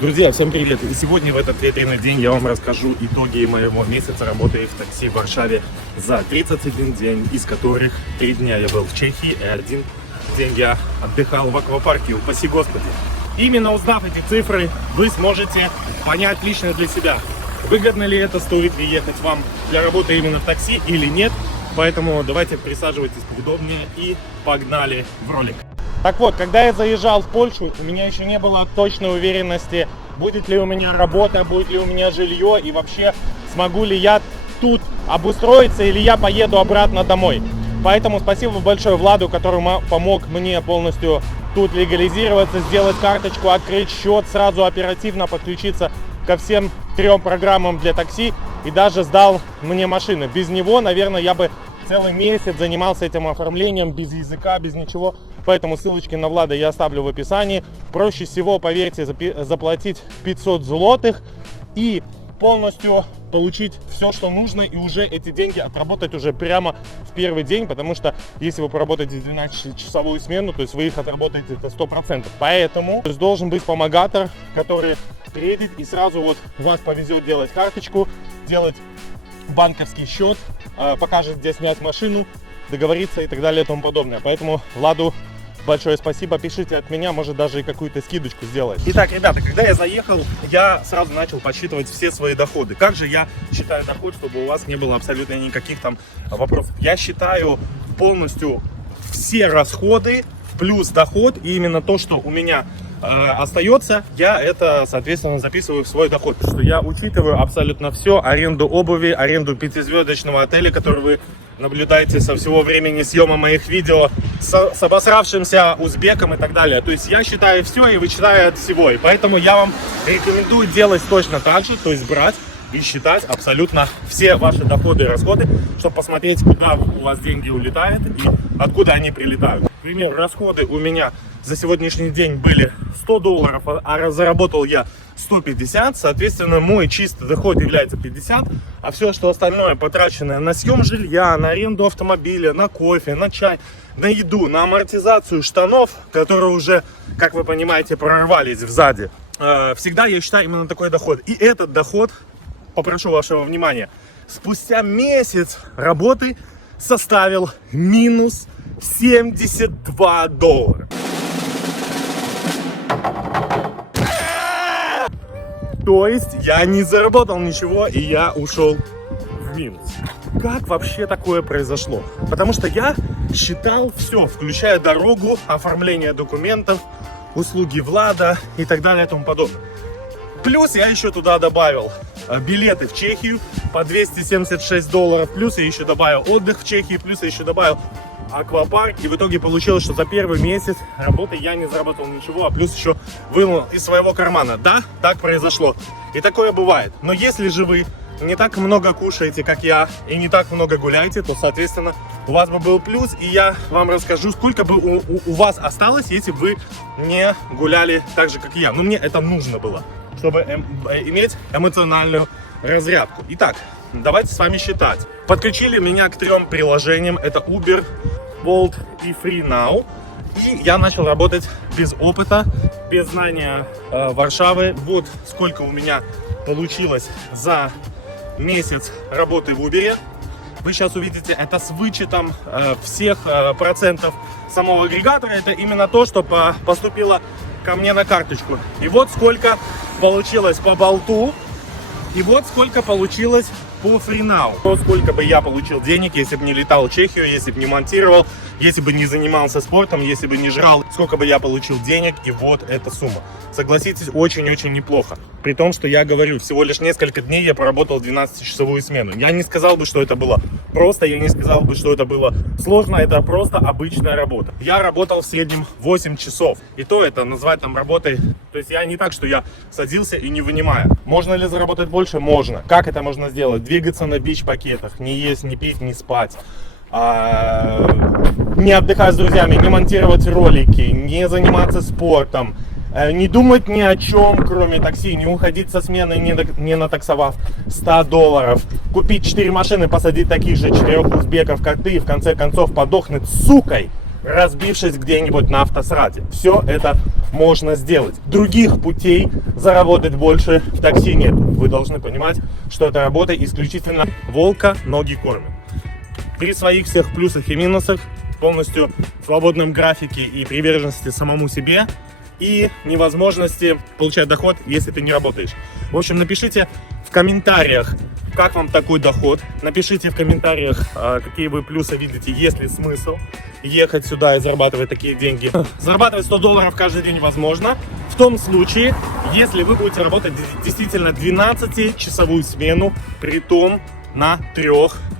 Друзья, всем привет! И сегодня в этот ветреный день я вам расскажу итоги моего месяца работы в такси в Варшаве за 31 день, из которых 3 дня я был в Чехии и 1 день я отдыхал в аквапарке, упаси Господи. Именно узнав эти цифры, вы сможете понять лично для себя, выгодно ли это, стоит ли ехать вам для работы именно в такси или нет. Поэтому давайте присаживайтесь поудобнее и погнали в ролик. Так вот, когда я заезжал в Польшу, у меня еще не было точной уверенности, будет ли у меня работа, будет ли у меня жилье и вообще смогу ли я тут обустроиться или я поеду обратно домой. Поэтому спасибо большое Владу, который помог мне полностью тут легализироваться, сделать карточку, открыть счет, сразу оперативно подключиться ко всем 3 программам для такси и даже сдал мне машины. Без него, наверное, я бы целый месяц занимался этим оформлением, без языка, без ничего. Поэтому ссылочки на Влада я оставлю в описании. Проще всего, поверьте, заплатить 500 злотых и полностью получить все, что нужно, и уже эти деньги отработать уже прямо в первый день, потому что если вы поработаете 12-часовую смену, то есть вы их отработаете это 100%. Поэтому должен быть помогатор, который приедет и сразу вот вас повезет делать карточку, делать банковский счет, покажет, где снять машину, договориться и так далее и тому подобное. Поэтому Владу большое спасибо, пишите от меня, может даже и какую-то скидочку сделать. Итак, ребята, когда я заехал, я сразу начал подсчитывать все свои доходы. Как же я считаю доход, чтобы у вас не было абсолютно никаких там вопросов? Я считаю полностью все расходы плюс доход, и именно то, что у меня остается, я это, соответственно, записываю в свой доход. Что я учитываю абсолютно все: аренду обуви, аренду 5-звездочного отеля, который вы наблюдаете со всего времени съема моих видео, с обосравшимся узбеком и так далее. То есть я считаю все и вычитаю от всего. И поэтому я вам рекомендую делать точно так же, то есть брать и считать абсолютно все ваши доходы и расходы, чтобы посмотреть, куда у вас деньги улетают и откуда они прилетают. Например, расходы у меня за сегодняшний день были $100, а заработал я 150, соответственно, мой чистый доход является 50, а все, что остальное потраченное на съем жилья, на аренду автомобиля, на кофе, на чай, на еду, на амортизацию штанов, которые уже, как вы понимаете, прорвались сзади, всегда я считаю именно такой доход. И этот доход, попрошу вашего внимания, спустя месяц работы составил минус $72. То есть я не заработал ничего, и я ушел в минус. Как вообще такое произошло? Потому что я считал все, включая дорогу, оформление документов, услуги Влада и так далее и тому подобное. Плюс я еще туда добавил билеты в Чехию по $276, плюс я еще добавил отдых в Чехии, плюс я еще добавил аквапарк, и в итоге получилось, что за первый месяц работы я не заработал ничего, а плюс еще вынул из своего кармана. Да, так произошло, и такое бывает. Но если же вы не так много кушаете, как я, и не так много гуляете, то, соответственно, у вас бы был плюс, и я вам расскажу, сколько бы у вас осталось, если бы вы не гуляли так же, как и я. Но мне это нужно было, чтобы иметь эмоциональную разрядку. Итак, давайте с вами считать. Подключили меня к 3 приложениям. Это Uber, Bolt и FreeNow. И я начал работать без опыта, без знания Варшавы. Вот сколько у меня получилось за месяц работы в Uber. Вы сейчас увидите это с вычетом всех процентов самого агрегатора. Это именно то, что поступило ко мне на карточку. И вот сколько получилось по Болту. И вот сколько получилось по FreeNow. Сколько бы я получил денег, если бы не летал в Чехию, если бы не монтировал, если бы не занимался спортом, если бы не жрал. Сколько бы я получил денег, и вот эта сумма. Согласитесь, очень-очень неплохо. При том, что я говорю, всего лишь несколько дней я проработал 12-часовую смену. Я не сказал бы, что это было просто, я не сказал бы, что это было сложно. Это просто обычная работа. Я работал в среднем 8 часов. И то это назвать там работой. То есть я не так, что я садился и не вынимаю. Можно ли заработать больше? Можно. Как это можно сделать? Двигаться на бич-пакетах, не есть, не пить, не спать. Не отдыхать с друзьями, не монтировать ролики, не заниматься спортом, Не думать ни о чем, кроме такси, не уходить со смены, не натаксовав $100. Купить 4 машины, посадить таких же 4 узбеков, как ты, и в конце концов подохнуть сукой, разбившись где-нибудь на автосраде. Все это можно сделать. Других путей заработать больше в такси нет. Вы должны понимать, что эта работа исключительно волка ноги кормит. При своих всех плюсах и минусах, полностью свободном графике и приверженности самому себе, и невозможности получать доход, если ты не работаешь. В общем, напишите в комментариях, как вам такой доход. Напишите в комментариях, какие вы плюсы видите, есть ли смысл ехать сюда и зарабатывать такие деньги. Зарабатывать $100 каждый день возможно, в том случае, если вы будете работать действительно 12-часовую смену, притом на 3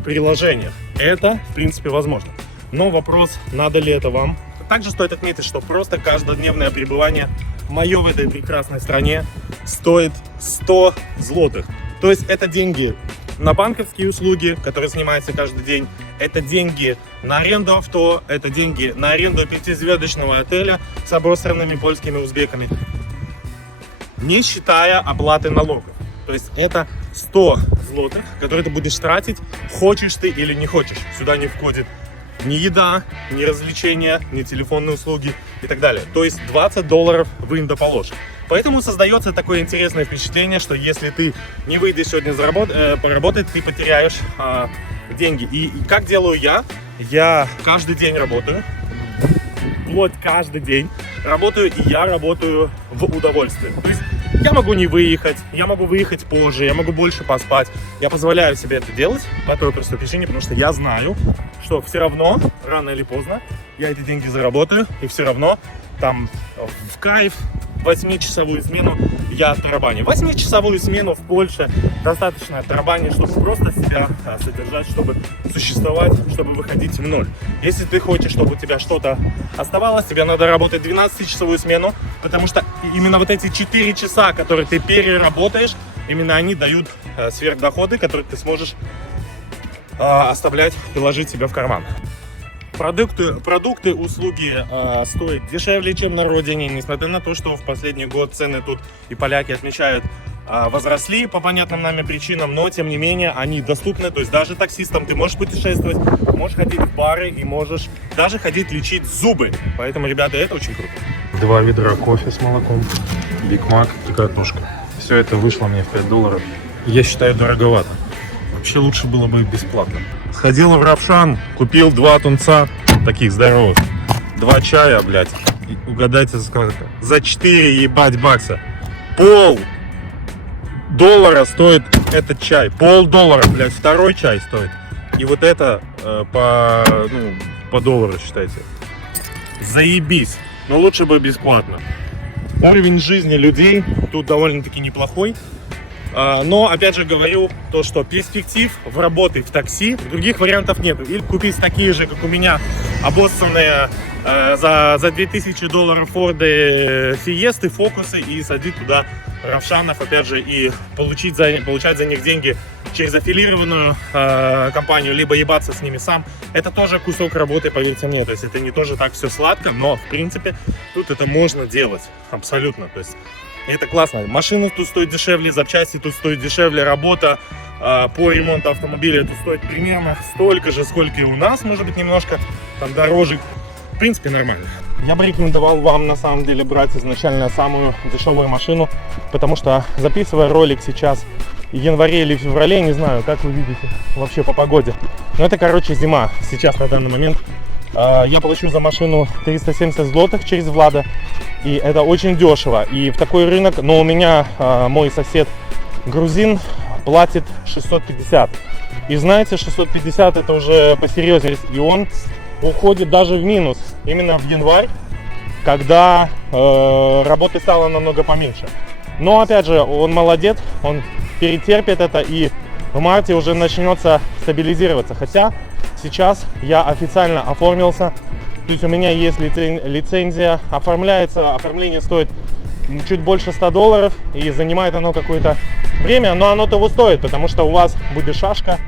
приложениях. Это, в принципе, возможно. Но вопрос, надо ли это вам. Также стоит отметить, что просто каждодневное пребывание мое в этой прекрасной стране стоит 100 злотых. То есть это деньги на банковские услуги, которые снимаются каждый день. Это деньги на аренду авто, это деньги на аренду 5-звездочного отеля с обосранными польскими узбеками, не считая оплаты налогов. То есть это 100 злотых, которые ты будешь тратить, хочешь ты или не хочешь. Сюда не входит ни еда, ни развлечения, ни телефонные услуги и так далее. То есть $20 в индополож. Поэтому создается такое интересное впечатление, что если ты не выйдешь сегодня поработать, ты потеряешь деньги. И как делаю я? Я каждый день работаю. Вот каждый день работаю, и я работаю в удовольствие. То есть я могу не выехать, я могу выехать позже, я могу больше поспать. Я позволяю себе это делать по той простой причине, потому что я знаю, что все равно, рано или поздно, я эти деньги заработаю, и все равно там в кайф 8-часовую смену я оттарабаню. 8-часовую смену в Польше достаточно оттарабанить, чтобы просто себя содержать, чтобы существовать, чтобы выходить в ноль. Если ты хочешь, чтобы у тебя что-то оставалось, тебе надо работать 12-часовую смену, потому что именно вот эти 4 часа, которые ты переработаешь, именно они дают сверхдоходы, которые ты сможешь оставлять и ложить себе в карман. Продукты, услуги стоят дешевле, чем на родине, несмотря на то, что в последний год цены тут, и поляки отмечают, возросли по понятным нами причинам, но тем не менее они доступны. То есть даже таксистам ты можешь путешествовать, можешь ходить в бары и можешь даже ходить лечить зубы. Поэтому, ребята, это очень круто. 2 ведра кофе с молоком, Биг Мак и картошка. Все это вышло мне в $5. Я считаю, дороговато. Вообще лучше было бы бесплатно. Сходил в Равшан, купил 2 тунца, таких здоровых, 2 чая, блядь. И угадайте за сколько? За 4 ебать бакса. $0,5 стоит этот чай. $0,5, блядь, второй чай стоит. И вот это по доллару, считайте. Заебись. Но лучше бы бесплатно. Уровень жизни людей тут довольно-таки неплохой. Но, опять же, говорю, то, что перспектив в работе в такси, других вариантов нет. Или купить такие же, как у меня, обоссанные за $2000 Форды Фиесты, Фокусы и садить туда Равшанов, опять же, и получать за них деньги через аффилированную компанию, либо ебаться с ними сам. Это тоже кусок работы, поверьте мне. То есть это не тоже так все сладко, но, в принципе, тут это можно делать абсолютно. То есть это классно. Машины тут стоят дешевле, запчасти тут стоят дешевле, работа по ремонту автомобиля тут стоит примерно столько же, сколько и у нас, может быть, немножко там дороже. В принципе, нормально. Я бы рекомендовал вам, на самом деле, брать изначально самую дешевую машину, потому что, записывая ролик сейчас в январе или феврале, не знаю, как вы видите вообще по погоде, но это, короче, зима сейчас на данный момент. Я получу за машину 370 злотых через Влада, и это очень дешево. И в такой рынок, но у меня мой сосед грузин платит 650. И знаете, 650 это уже посерьезнее, и он уходит даже в минус именно в январь, когда работы стало намного поменьше. Но опять же, он молодец, он перетерпит это, и в марте уже начнется стабилизироваться. Хотя сейчас я официально оформился, то есть у меня есть лицензия, оформление стоит чуть больше $100, и занимает оно какое-то время, но оно того стоит, потому что у вас будет шашка,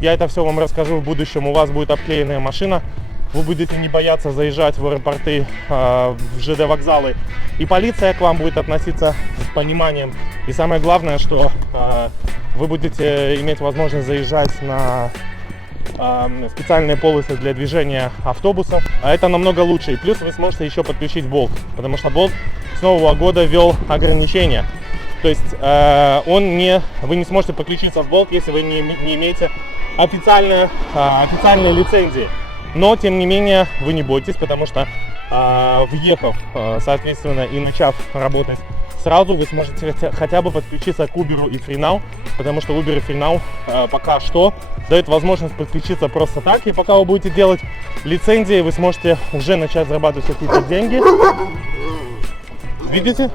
я это все вам расскажу в будущем, у вас будет обклеенная машина, вы будете не бояться заезжать в аэропорты, в ЖД вокзалы. И полиция к вам будет относиться с пониманием. И самое главное, что вы будете иметь возможность заезжать на специальные полосы для движения автобусов. А это намного лучше. И плюс вы сможете еще подключить Bolt, потому что Bolt с нового года ввел ограничения. То есть вы не сможете подключиться в Bolt, если вы не имеете официальной лицензии. Но, тем не менее, вы не бойтесь, потому что, въехав, соответственно, и начав работать сразу, вы сможете хотя бы подключиться к Uber и FreeNow, потому что Uber и FreeNow пока что дают возможность подключиться просто так, и пока вы будете делать лицензии, вы сможете уже начать зарабатывать какие-то деньги. Видите?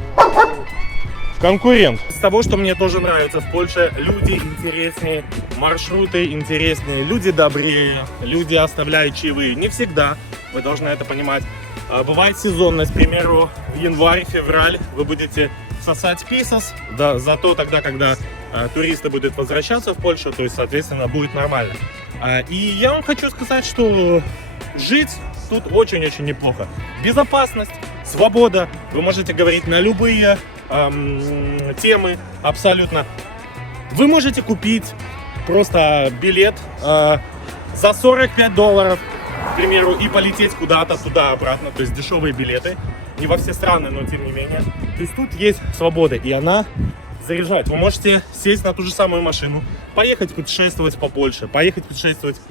Конкурент. С того, что мне тоже нравится в Польше, люди интереснее, маршруты интереснее, люди добрее, люди оставляют чаевые. Не всегда, вы должны это понимать. Бывает сезонность, к примеру, в январь-февраль вы будете сосать писос, да, зато тогда, когда туристы будут возвращаться в Польшу, то есть, соответственно, будет нормально. И я вам хочу сказать, что жить тут очень-очень неплохо. Безопасность, свобода, вы можете говорить на любые темы абсолютно. Вы можете купить просто билет за $45, к примеру, и полететь куда-то туда-обратно, то есть дешевые билеты, не во все страны, но тем не менее. То есть тут есть свобода, и она заряжает. Вы можете сесть на ту же самую машину, поехать путешествовать по Польше, поехать путешествовать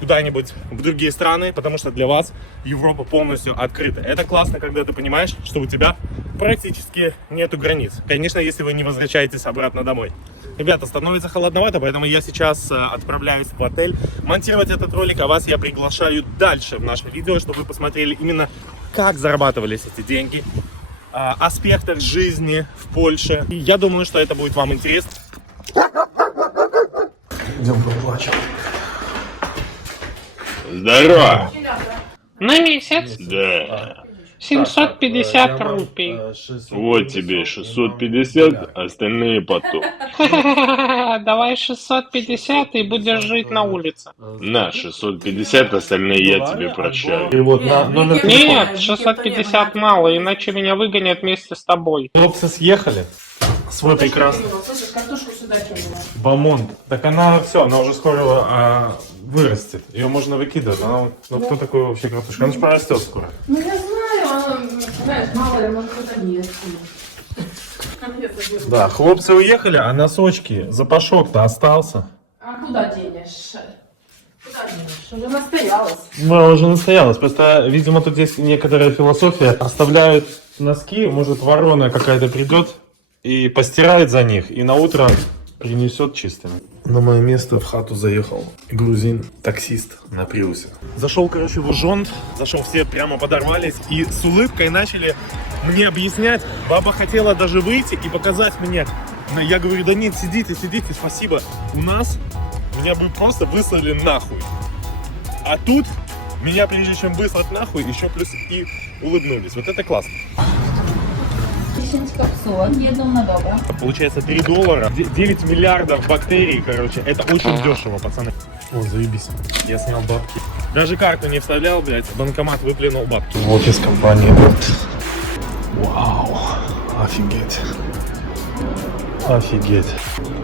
куда-нибудь в другие страны, потому что для вас Европа полностью открыта. Это классно, когда ты понимаешь, что у тебя практически нету границ. Конечно, если вы не возвращаетесь обратно домой. Ребята, становится холодновато, поэтому я сейчас отправляюсь в отель монтировать этот ролик, а вас я приглашаю дальше в наше видео, чтобы вы посмотрели именно, как зарабатывались эти деньги, аспектах жизни в Польше. И я думаю, что это будет вам интересно. Идем поплачем. Здорово! На месяц Да. 750 рупий. Вот тебе 650, остальные потом. Давай 650 и будешь жить на улице. На, 650, остальные я тебе прощаю. Перевод на номер телефона. Нет, 650 мало, иначе меня выгонят вместе с тобой. Хлопцы съехали. Свой прекрасный Слушай, картошку сюда кинула. Бамонт. Так она все, она уже скоро вырастет. Ее можно выкидывать. Она, ну кто такой вообще картошка? Она же порастет скоро. Ну я знаю, она, знаешь, мало ли, может кто-то ест. Да, хлопцы уехали, а носочки, запашок-то остался. А куда денешь? Куда денешь? Уже настоялась. Ну, уже настоялось. Просто, видимо, тут есть некоторая философия. Оставляют носки, может, ворона какая-то придет и постирает за них, и на утро принесет чистыми. На мое место в хату заехал грузин, таксист на Приусе. Зашел, короче, в Ужонт, зашел, все прямо подорвались и с улыбкой начали мне объяснять. Баба хотела даже выйти и показать мне. Но я говорю, да нет, сидите, сидите, спасибо. У нас меня бы просто выслали нахуй. А тут меня, прежде чем выслать нахуй, еще плюс и улыбнулись. Вот это классно. 10 капсулок, jedną na dobę. Получается $3, 9 миллиардов бактерий, короче, это очень дешево, пацаны. О, заебись, я снял бабки. Даже карту не вставлял, блядь, банкомат выплюнул бабки. В офис компании. Вау, офигеть. Офигеть.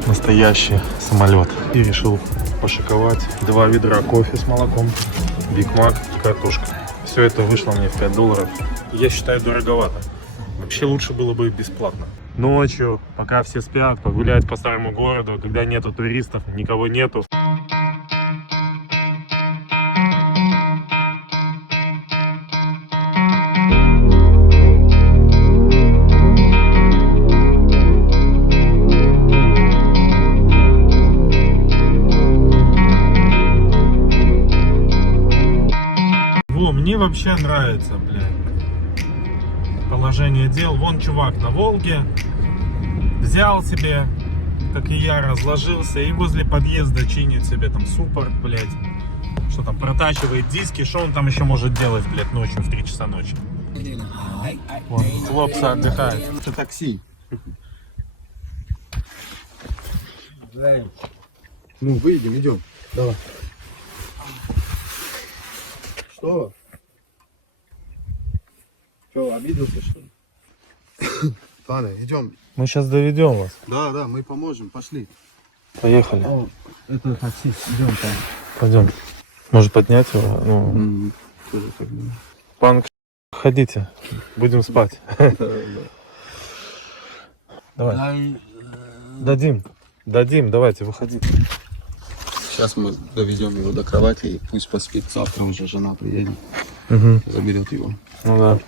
Настоящий самолет. И решил пошиковать 2 ведра кофе с молоком, Биг Мак и картошка. Все это вышло мне в $5. Я считаю, дороговато. Вообще лучше было бы бесплатно. Ночью, пока все спят, погулять по старому городу, когда нету туристов, никого нету. Во, мне вообще нравится, блядь, положение дел. Вон чувак на Волге взял себе, как и я, разложился и возле подъезда чинит себе там суппорт, блядь. Что там, протачивает диски, что он там еще может делать, блядь, ночью в 3 часа ночи. Вон, хлопцы отдыхают. Это такси. Ну, выйдем, идем. Давай. Что? Что, обиделся, что ли? Ладно, идем. Мы сейчас доведем вас. Да, мы поможем, пошли. Поехали. О, это такси, идем там. Пойдем. Может поднять его? Ну, Тоже так думаю. панк, ходите. Будем спать. Давай. Дадим, давайте, выходите. Сейчас мы доведем его до кровати и пусть поспит. Завтра уже жена приедет, заберет его. Ну да.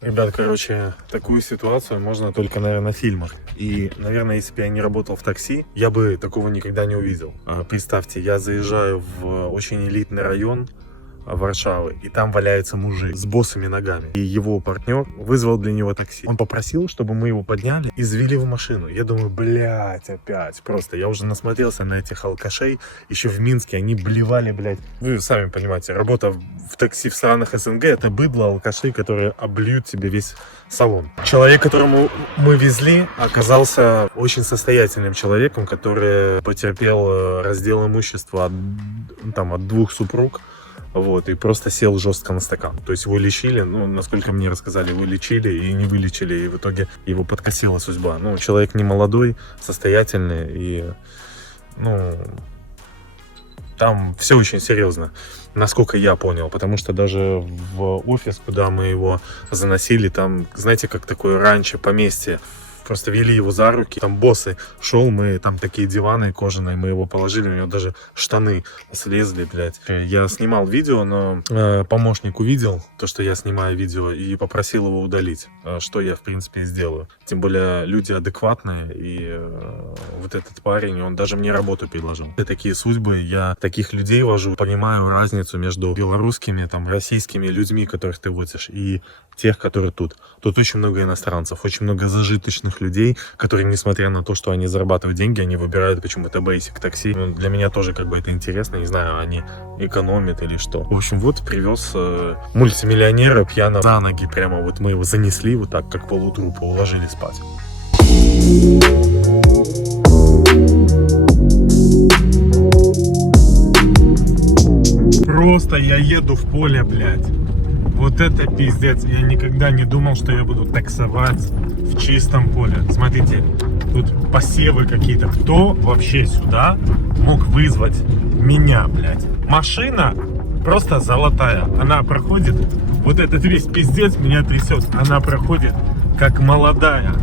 Ребят, короче, такую ситуацию можно только, наверное, на фильмах. И, наверное, если бы я не работал в такси, я бы такого никогда не увидел. Представьте, я заезжаю в очень элитный район Варшавы, и там валяется мужик с босыми ногами. И его партнер вызвал для него такси. Он попросил, чтобы мы его подняли и завели в машину. Я думаю, блядь, опять. Просто я уже насмотрелся на этих алкашей. Еще в Минске они блевали, блядь. Вы сами понимаете, работа в такси в странах СНГ — это быдло алкашей, которые обльют тебе весь салон. Человек, которому мы везли, оказался очень состоятельным человеком, который потерпел раздел имущества от двух супруг. Вот, и просто сел жестко на стакан. То есть его лечили, ну, насколько мне рассказали, его лечили и не вылечили, и в итоге его подкосила судьба. Ну, человек не молодой, состоятельный, и, ну, там все очень серьезно, насколько я понял, потому что даже в офис, куда мы его заносили, там, знаете, как такое раньше поместье, просто вели его за руки, там боссы шел, мы там такие диваны кожаные, мы его положили, у него даже штаны слезли, блядь. Я снимал видео, но помощник увидел то, что я снимаю видео, и попросил его удалить, что я, в принципе, и сделаю. Тем более люди адекватные, и вот этот парень, он даже мне работу предложил. И такие судьбы, я таких людей вожу, понимаю разницу между белорусскими, там, российскими людьми, которых ты возишь, и тех, которые тут. Тут очень много иностранцев, очень много зажиточных людей, которые, несмотря на то, что они зарабатывают деньги, они выбирают почему-то basic такси. Ну, для меня тоже как бы это интересно, не знаю, они экономят или что. В общем, вот привез мультимиллионера пьяного за ноги, прямо вот мы его занесли вот так, как полутрупа, уложили спать. Просто я еду в поле, блядь. Вот это пиздец. Я никогда не думал, что я буду таксовать в чистом поле. Смотрите, тут посевы какие-то. Кто вообще сюда мог вызвать меня, блядь? Машина просто золотая. Она проходит, вот этот весь пиздец меня трясет. Она проходит как молодая.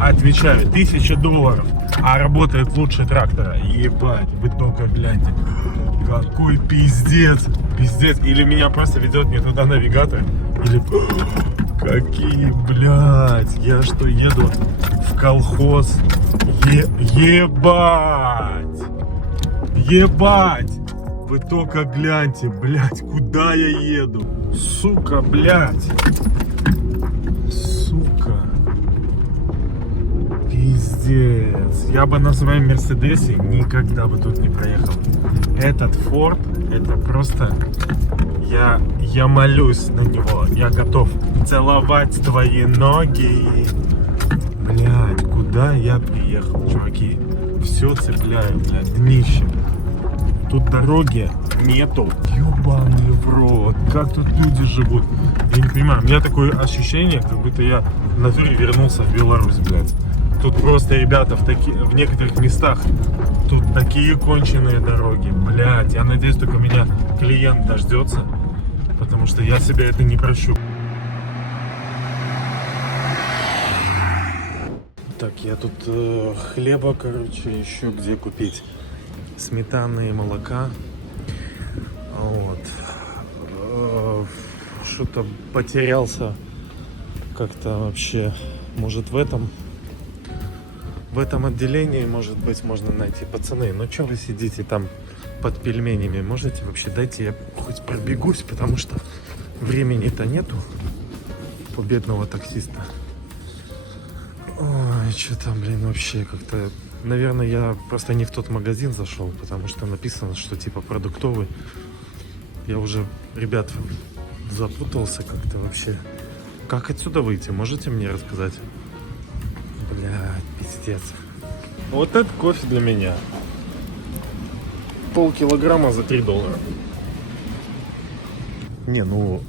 Отвечаю, $1000. А работает лучше трактора. Ебать, вы только гляньте. Какой пиздец. Пиздец. Или меня просто ведет не туда навигатор. Или... Какие, блядь. Я что, еду в колхоз? Ебать. Ебать. Вы только гляньте, блядь, куда я еду. Сука, блядь. Сука. Пиздец. Я бы на своем Мерседесе никогда бы тут не проехал. Этот Форд, это просто... Я молюсь на него. Я готов целовать твои ноги. Блядь, куда я приехал, чуваки? Все цепляю, блядь, днищем. Тут дороги нету. Ёбаный в рот. Как тут люди живут? Я не понимаю. У меня такое ощущение, как будто я в натуре вернулся в Беларусь, блядь. Тут просто, ребята, в некоторых местах тут такие конченые дороги. Блядь, я надеюсь, только меня клиент дождется, потому что я себе это не прощу. Так, я тут хлеба, короче, еще где купить. Сметаны и молока. Вот. Что-то потерялся как-то вообще. Может в этом отделении, может быть, можно найти. Пацаны, ну что вы сидите там под пельменями? Можете вообще, дайте я хоть пробегусь, потому что времени-то нету у бедного таксиста. Ой, что там, блин, вообще как-то... Наверное, я просто не в тот магазин зашел, потому что написано, что типа продуктовый. Я уже, ребят, запутался как-то вообще. Как отсюда выйти? Можете мне рассказать? Блядь, пиздец. Вот это кофе для меня. Полкилограмма за $3. Не, ну,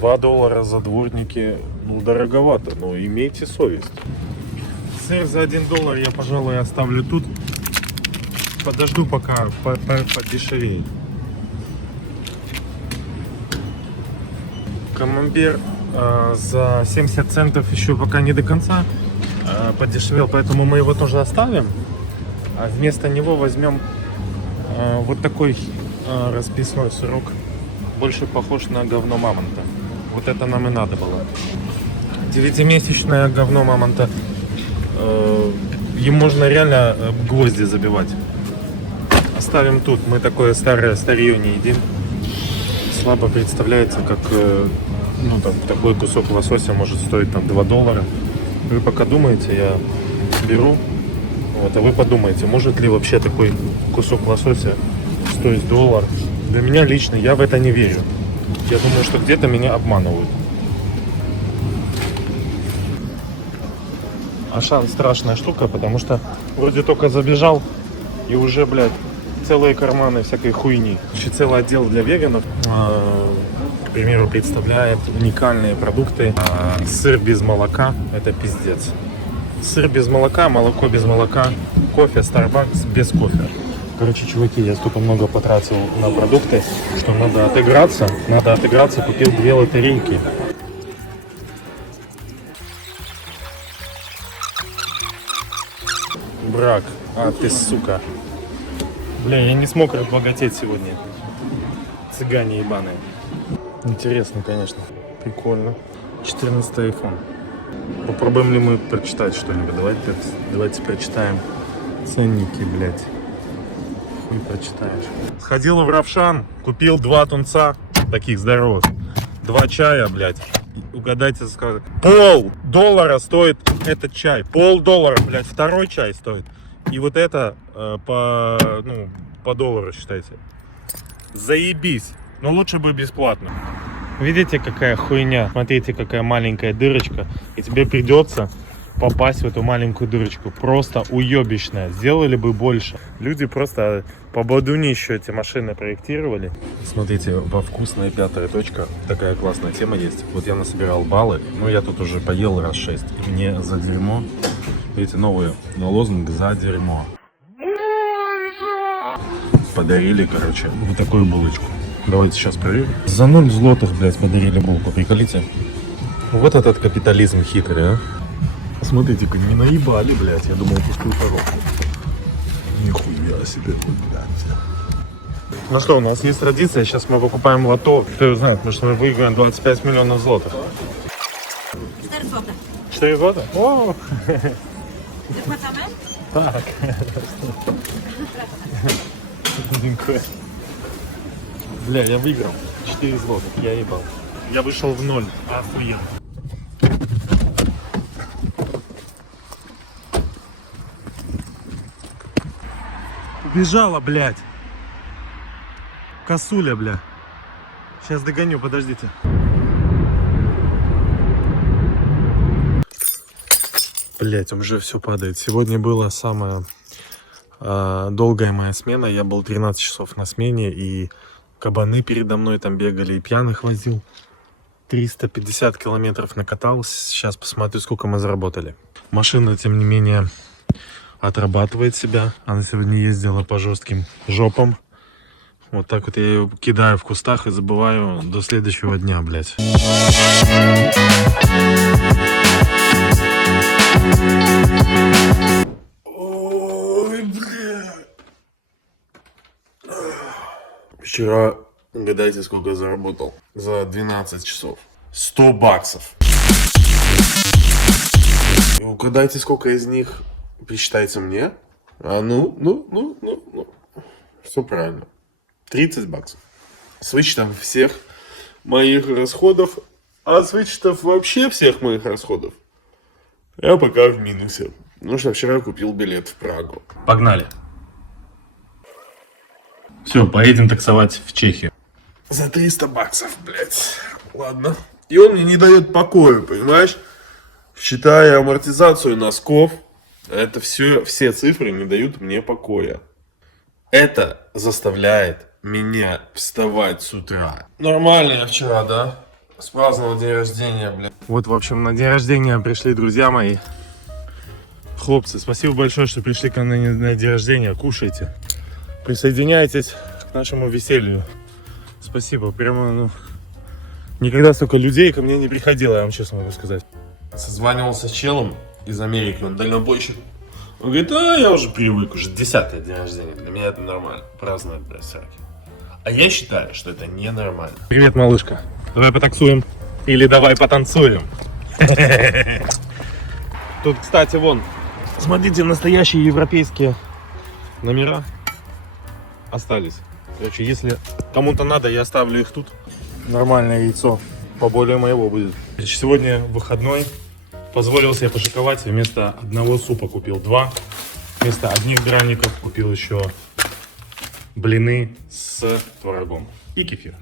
$2 за дворники, ну, дороговато, но имейте совесть. Сыр за $1 я, пожалуй, оставлю тут. Подожду, пока подешевеет. Камамбер за 70 центов еще пока не до конца подешевел, поэтому мы его тоже оставим. А вместо него возьмем вот такой расписной сырок. Больше похож на говно мамонта. Вот это нам и надо было. 9-месячное говно мамонта. Им можно реально гвозди забивать. Оставим тут. Мы такое старье не едим. Слабо представляется, как ну, там, такой кусок лосося может стоить там, $2. Вы пока думаете, я беру. Вот, а вы подумайте, может ли вообще такой кусок лосося стоить $1? Для меня лично, я в это не верю. Я думаю, что где-то меня обманывают. Ашан страшная штука, потому что вроде только забежал и уже, блядь, целые карманы всякой хуйни. Еще целый отдел для веганов, к примеру, представляет уникальные продукты. Сыр без молока, это пиздец. Сыр без молока, молоко без молока, кофе Starbucks без кофе. Короче, чуваки, я столько много потратил на продукты, что надо отыграться. Купил 2 лотерейки. Брак, а ты сука. Бля, я не смог разбогатеть сегодня. Цыгане ебаные. Интересно, конечно. Прикольно. 14 iPhone. Попробуем ли мы прочитать что-нибудь? Давайте прочитаем ценники, блядь. Хуй прочитаешь. Сходил в Равшан, купил 2 тунца, таких здоровых. 2 чая, блядь. Угадайте, сколько. $0,5 стоит этот чай. $0,5, блядь. 2-й чай стоит. И вот это по $1, считайте. Заебись. Но лучше бы бесплатно. Видите, какая хуйня? Смотрите, какая маленькая дырочка. И тебе придется попасть в эту маленькую дырочку. Просто уебищная. Сделали бы больше. Люди просто по бодунищу эти машины проектировали. Смотрите, во вкусная 5-я точка такая классная тема есть. Вот я насобирал баллы. Ну, я тут уже поел раз 6. И мне за дерьмо. Видите, новые лозунг за дерьмо. Подарили, короче, вот такую булочку. Давайте сейчас проверим. За 0 злотых, блядь, подарили булку. Приколите. Вот этот капитализм хитрый, а. Смотрите-ка, не наебали, блядь. Я думал, пустую коробку. Нихуя себе, блядь. Ну что, у нас есть традиция. Сейчас мы выкупаем лото. Кто его знает, потому что мы выиграем 25 миллионов злотых. 4 zł. 4 злота? О! Wypłacamy? Так. Dziękuję. Бля, я выиграл. 4 злотых, я ебал. Я вышел в 0. Охуенно. Убежала, блядь. Косуля, бля. Сейчас догоню, подождите. Блять, уже все падает. Сегодня была самая долгая моя смена. Я был 13 часов на смене, и кабаны передо мной там бегали, и пьяных возил. 350 километров накатал. Сейчас посмотрю, сколько мы заработали. Машина, тем не менее, отрабатывает себя. Она сегодня ездила по жестким жопам. Вот так вот я ее кидаю в кустах и забываю до следующего дня, блять. Ой, бля. Вчера, угадайте, сколько заработал за 12 часов. $100. И угадайте, сколько из них причитается мне. А ну. Все правильно. $30. С вычетом всех моих расходов. А с вычетом вообще всех моих расходов я пока в минусе. Ну что, вчера купил билет в Прагу. Погнали. Все, поедем таксовать в Чехию. За $300, блядь. Ладно. И он мне не дает покоя, понимаешь? Считая амортизацию носков, это все цифры не дают мне покоя. Это заставляет меня вставать с утра. Нормально я вчера, да? Спраздновал день рождения, блядь. Вот, в общем, на день рождения пришли друзья мои. Хлопцы, спасибо большое, что пришли ко мне на день рождения. Кушайте. Присоединяйтесь к нашему веселью. Спасибо. Прямо, ну, никогда столько людей ко мне не приходило, я вам честно могу сказать. Созванивался с челом из Америки, он дальнобойщик. Он говорит, я уже привык, уже 10-й день рождения. Для меня это нормально, праздновать, блядь, сраки. А я считаю, что это ненормально. Привет, малышка. Давай потаксуем. Или давай потанцуем. Тут, кстати, вон, смотрите, настоящие европейские номера остались. Короче, если кому-то надо, я оставлю их тут. Нормальное яйцо, поболее моего будет. Сегодня выходной. Позволил себе пошиковать. Вместо одного супа купил 2. Вместо одних драников купил еще блины с творогом и кефир.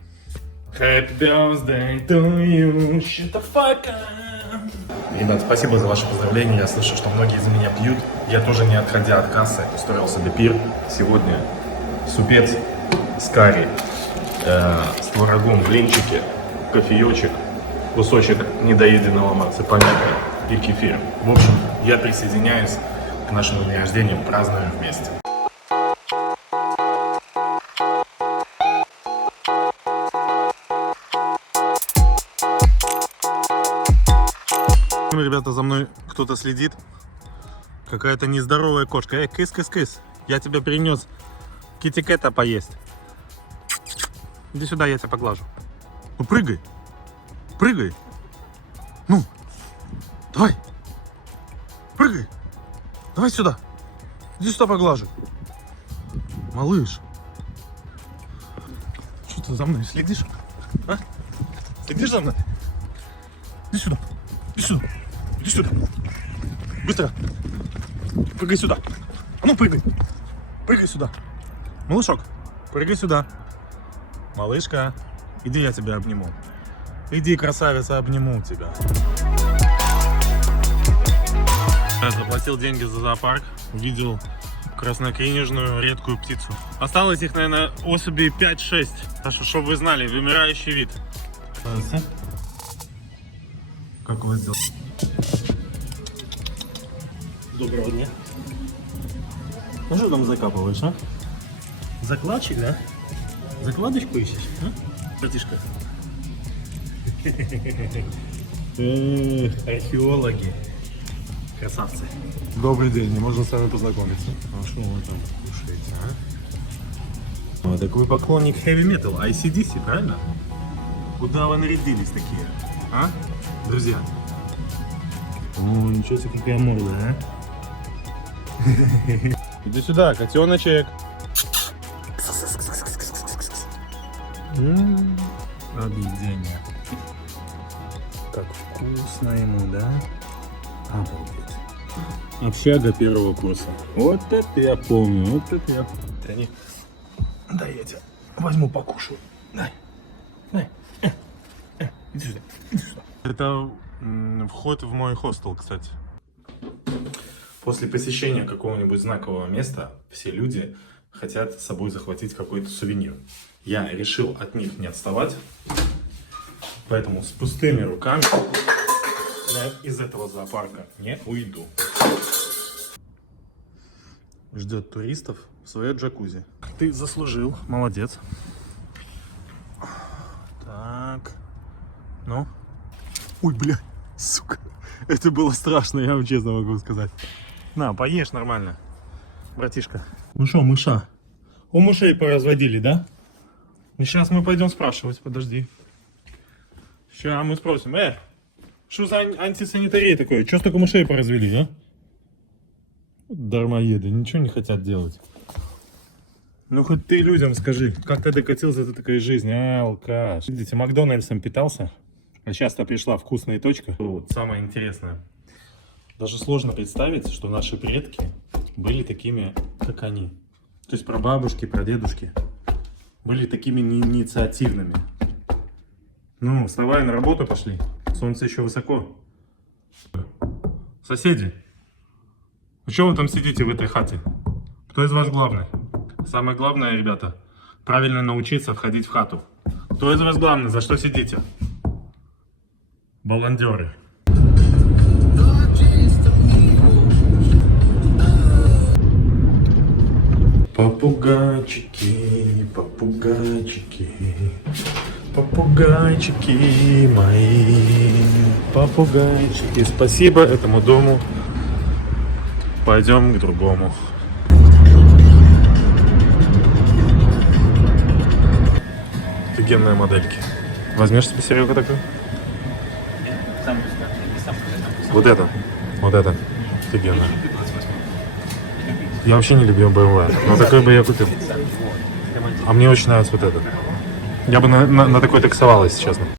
Happy birthday to you, shut the fuck up. Ребят, спасибо за ваши поздравления. Я слышу, что многие из меня пьют. Я тоже, не отходя от кассы, устроил себе пир. Сегодня супец с карри, с творогом, блинчики, кофеечек, кусочек недоеденного марципаника и кефир. В общем, я присоединяюсь к нашему дню рождения, празднуем вместе. Ребята, за мной кто-то следит. Какая-то нездоровая кошка. Кыс-кыс-кыс. Я тебе принес китикета поесть. Иди сюда, я тебя поглажу. Ну прыгай. Прыгай. Ну. Давай. Прыгай. Давай сюда. Иди сюда, поглажу. Малыш. Что ты за мной следишь? А? Следишь за мной? Иди сюда. Иди сюда. Иди сюда. Быстро. Прыгай сюда. А ну прыгай. Прыгай сюда. Малышок, прыгай сюда. Малышка, иди, я тебя обниму. Иди, красавица, обниму тебя. Я заплатил деньги за зоопарк. Увидел краснокнижную редкую птицу. Осталось их, наверное, особей 5-6. Чтобы вы знали, вымирающий вид. Как вы сделали? Доброго дня. Ну что там закапываешь, а? Закладчик, да? Закладочку ищешь, а? Братишка. Археологи. Красавцы. Добрый день, можно с вами познакомиться. А что вы там кушаете, а? Вот так вы поклонник heavy metal, AC/DC, правильно? Куда вы нарядились такие, а? Друзья. О, ничего себе, какая морда, а? Иди сюда, котеночек. Объедение. Как вкусно ему, да? Обалдеть. Общага первого курса. Вот это я помню, вот это я помню. Тяни. Дай я тебя возьму покушаю. Дай. Дай. Иди сюда. Иди сюда. Это вход в мой хостел, кстати. После посещения какого-нибудь знакового места все люди хотят с собой захватить какой-то сувенир. Я решил от них не отставать, поэтому с пустыми руками я из этого зоопарка не уйду. Ждет туристов в свое джакузи. Ты заслужил, молодец. Так, ну. Ой, бля, сука, это было страшно, я вам честно могу сказать. На, поешь нормально, братишка. Ну что, мыша? У мышей поразводили, да? И сейчас мы пойдем спрашивать, подожди. Сейчас мы спросим, что за антисанитария такое? Что столько мышей поразвели, а? Дармоеды, ничего не хотят делать. Ну хоть ты людям скажи, как ты докатился до такой жизни, алкаш. Видите, Макдональдсом питался, а сейчас-то пришла вкусная точка. Вот, самое интересное. Даже сложно представить, что наши предки были такими, как они. То есть прабабушки, прадедушки были такими инициативными. Ну, вставай, на работу пошли. Солнце еще высоко. Соседи, ну что вы там сидите в этой хате? Кто из вас главный? Самое главное, ребята, правильно научиться входить в хату. Кто из вас главный? За что сидите? Баландеры. Попугайчики, попугайчики, попугайчики мои, попугайчики. Спасибо этому дому. Пойдем к другому. Офигенные модельки. Возьмешь себе, Серега, такую? Вот это. Вот это. Офигенно. Я вообще не люблю BMW, но такой бы я купил. А мне очень нравится вот это. Я бы на такой таксовал, если честно.